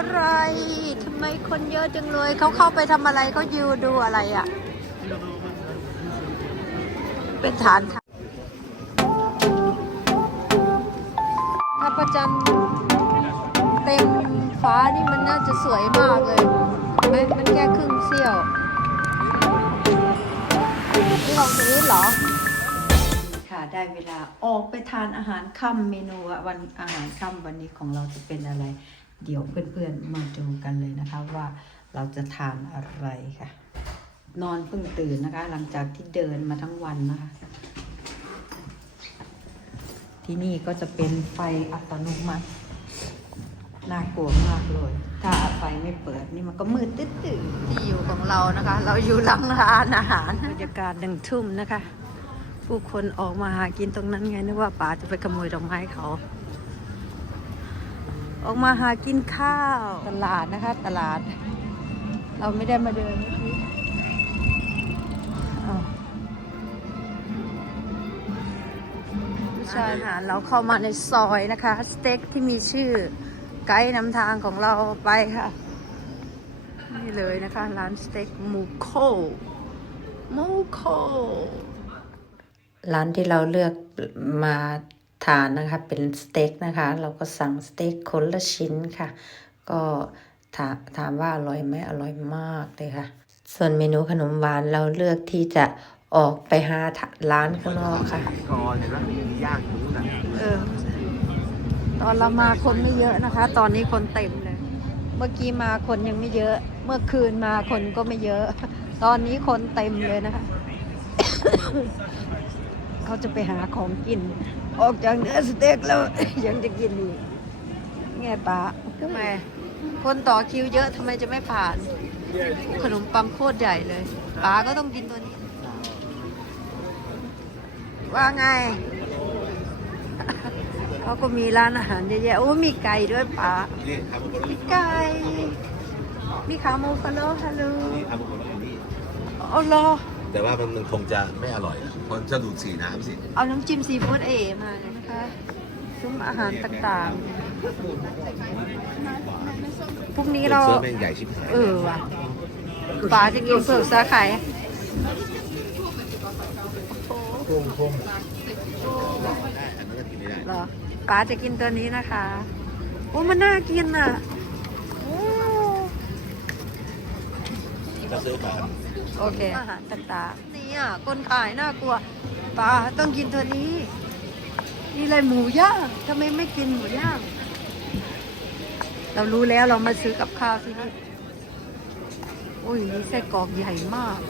อะไรทำไมคนเยอะจังเลยเขาเข้าไปทำอะไรเขายืนดูอะไรอะ เป็นฐานค่ะถ้าประจันเต็มฟ้านี่มันน่าจะสวยมากเลยเห็นไหมมันแค่ครึ่งเสี้ยวนี่ของชีวิตเหรอ ค่ะได้เวลาออกไปทานอาหารค่ำเมนูวันอาหารค่ำวันนี้ของเราจะเป็นอะไร เดี๋ยวเพื่อนๆมาดูกันเลยนะคะว่าเราจะทานอะไรค่ะ นอนเพิ่งตื่นนะคะ หลังจากที่เดินมาทั้งวันนะคะ ที่นี่ก็จะเป็นไฟอัตโนมัติน่ากลัวมากเลย ถ้าไฟไม่เปิดนี่มันก็มืดตึ๊ดๆที่อยู่ของเรานะคะ เราอยู่หลังร้านอาหารบรรยากาศหนึ่งทุ่มนะคะ ผู้คนออกมาหากินตรงนั้นไงนึกว่าป๋าจะไปขโมยดอกไม้เขา ออกมาหากินข้าว ตลาดนะคะ ตลาด เราไม่ได้มาเดินเมื่อกี้อ้าวผู้ชายอาหารเราเข้ามาในซอยนะคะ สเต็กที่มีชื่อไกด์นำทางของเราไปค่ะ นี่เลยนะคะ ร้านสเต็กมูโคมูโคร้านที่เราเลือกมา ทานนะคะเป็นสเต็กนะคะ เราก็สั่งสเต็กคนละชิ้นค่ะ ก็ถาถามว่าอร่อยไหมอร่อยมากเลยค่ะ ส่วนเมนูขนมหวานเราเลือกที่จะออกไปหาร้านข้างนอกค่ะกรเห็นไหมมีย่างอยู่นะเออตอนเรามาคนไม่เยอะนะคะ ตอนนี้คนเต็มเลย เมื่อกี้มาคนยังไม่เยอะ เมื่อคืนมาคนก็ไม่เยอะ ตอนนี้คนเต็มเลยนะคะ เขาจะไปหาของกิน ออกจากเนื้อสเต็กแล้ว ยังจะกินอีกไงป้าทำไม คนต่อคิวเยอะทำไมจะไม่ผ่าน ขนมปังโคตรใหญ่เลยป้าก็ต้องกินตัวนี้ ว่าไง เขาก็มีร้านอาหารเยอะแยะโอ้มีไก่ด้วยป๋านี่ทำคนละมีไก่ มีขาหมูฟาโลฮัลโหลนี่ทำคนละนี่เอารอ แต่ว่ามันคงจะไม่อร่อยอะเพราะจะดูดสีน้ำสิเอาน้ำจิ้มซีฟู้ดเอมาเลยนะคะซุ้มอาหารต่างๆ พรุ่งนี้เราเสื้อแม่งใหญ่ชิบหายเออว่ะป๋าจะกินเผือกสาไข่พุ่งพุ่งได้อันนั้นก็กินไม่ได้เหรอป๋าจะกินตัวนี้นะคะ โอ้มันน่ากินอะโอ้จะซื้อมา โอเค อาหารต่างๆนี่อะคนขายน่ากลัวป้าต้องกินตัวนี้ นี่เลยหมูย่างทำไมไม่กินหมูย่าง เรารู้แล้วเรามาซื้อกับข้าวที่นี่โอ้ยนี่ไส้กรอกใหญ่มาก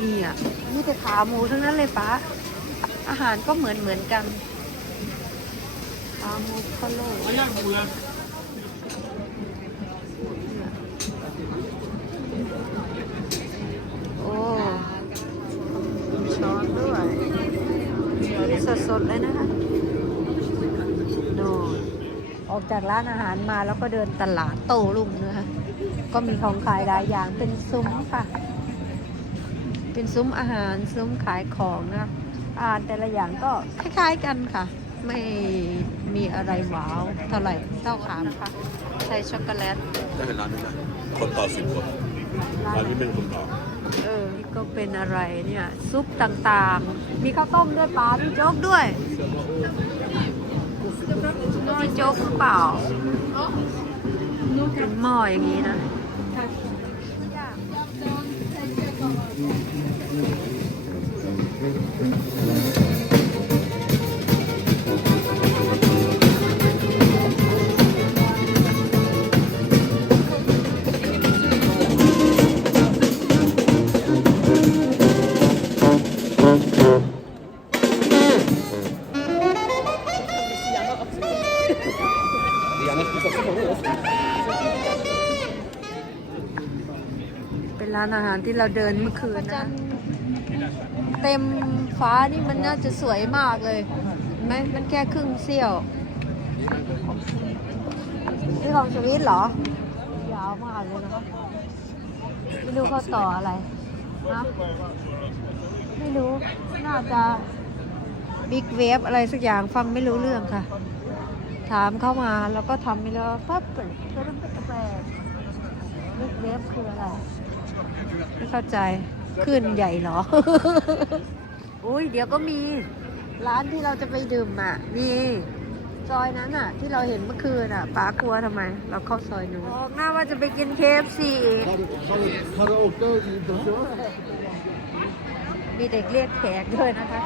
นี่อะนี่แต่ขาหมูทั้งนั้นเลยป้าอาหารก็เหมือนเหมือนๆกันขาหมูพะโล้โอ้ ช้อนด้วยนี่สดๆเลยนะคะโน่นออกจากร้านอาหารมาแล้วก็เดินตลาดโต้รุ่งนะคะก็มีของขายหลายอย่างเป็นซุ้มค่ะ เป็นซุ้มอาหารซุ้มขายของนะอาหารแต่ละอย่างก็คล้ายๆกันค่ะ ไม่มีอะไรว้าวเท่าไหร่เต้าขามค่ะ ใช้ช็อกโกแลตได้เป็นร้านนึงนะคนต่อสิบคนร้านนี้เป็นคนต่อเออนี่ ก็เป็นอะไรเนี่ย ซุปต่างๆ มีข้าวต้มด้วยปลามีโจ๊กด้วยมีโจ๊กหรือเปล่าเป็นหม้ออย่างนี้นะ เป็นร้านอาหารที่เราเดินเมื่อคืนนะ เต็มฟ้านี่มันน่าจะสวยมากเลยไหมมันแค่ครึ่งเสี้ยว นี่ของชวิตเหรอ ยาวมากเลยนะไม่รู้เขาต่ออะไรนะไม่รู้ น่าจะบิ๊กเวฟอะไรสักอย่างฟังไม่รู้เรื่องค่ะ ถามเข้ามาแล้วก็ทำไปแล้วปั๊บเปิดเปิดแปลกลูกเวฟคืออะไร ไม่เข้าใจขึ้นใหญ่เหรอ อุ้ยเดี๋ยวก็มี ร้านที่เราจะไปดื่มอะ มี ซอยนั้นอะ ที่เราเห็นเมื่อคืนอะป้ากลัวทำไม เราเข้าซอยนู้นบอกหน้าว่าจะไปกินเคฟซีอีกคาราโอเกะอีกตัวเชียวมีเด็กเรียกแขกด้วยนะคะ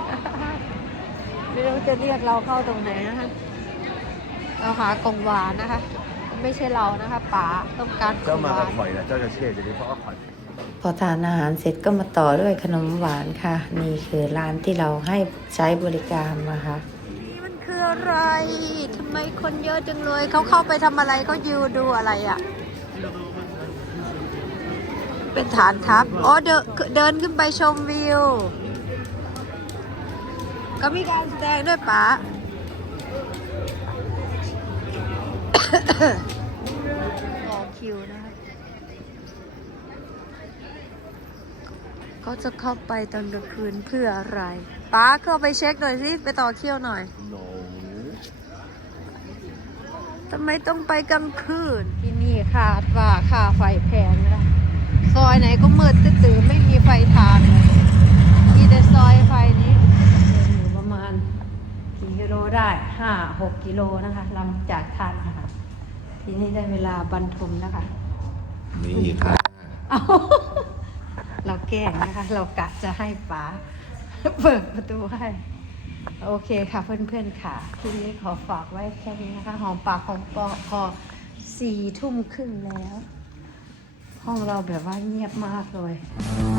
ไม่รู้จะเรียกเราเข้าตรงไหนนะคะ เราหากล่องหวานนะคะ ไม่ใช่เรานะคะป๋าต้องการกล่เจ้าองมาหวากับนข่อยนะเจ้าจะเชื่อจะได้เพราะว่าข่อย พอทานอาหารเสร็จก็มาต่อด้วยขนมหวานค่ะ นี่คือร้านที่เราให้ใช้บริการนะคะ นี่มันคืออะไร ทำไมคนเยอะจังเลย เขาเข้าไปทำอะไรเขายืนดูอะไรอะ่ะ เป็นฐานทัพ อ๋อเดินเดินขึ้นไปชมวิว ก็มีการแสดงด้วยป๋า ต่อคิวนะคะเขาจะเข้าไปตอนกลางคืนเพื่ออะไรป้าเข้าไปเช็คหน่อยสิไปต่อคิวหน่อยโนทำไมต้องไปกลางคืน ที่นี่ขาดว่าค่าไฟแพงนะซอยไหนก็มืดตื้อๆไม่มีไฟทางเลยมีแต่ซอยไฟนี้เดินอยู่ประมาณกี่กิโลได้ห้าหกกิโลนะคะหลังจากทานอาหาร ทีนี้ได้เวลาบรรทมนะคะ นี่ค่ะเอาเราแกล้งนะคะ เรากะจะให้ป๋าเปิดประตูให้ โอเคค่ะเพื่อนๆค่ะทีนี้ขอฝากไว้แค่นี้นะคะ หอมปากของปอพอสี่ทุ่มครึ่งแล้ว ห้องเราแบบว่าเงียบมากเลยน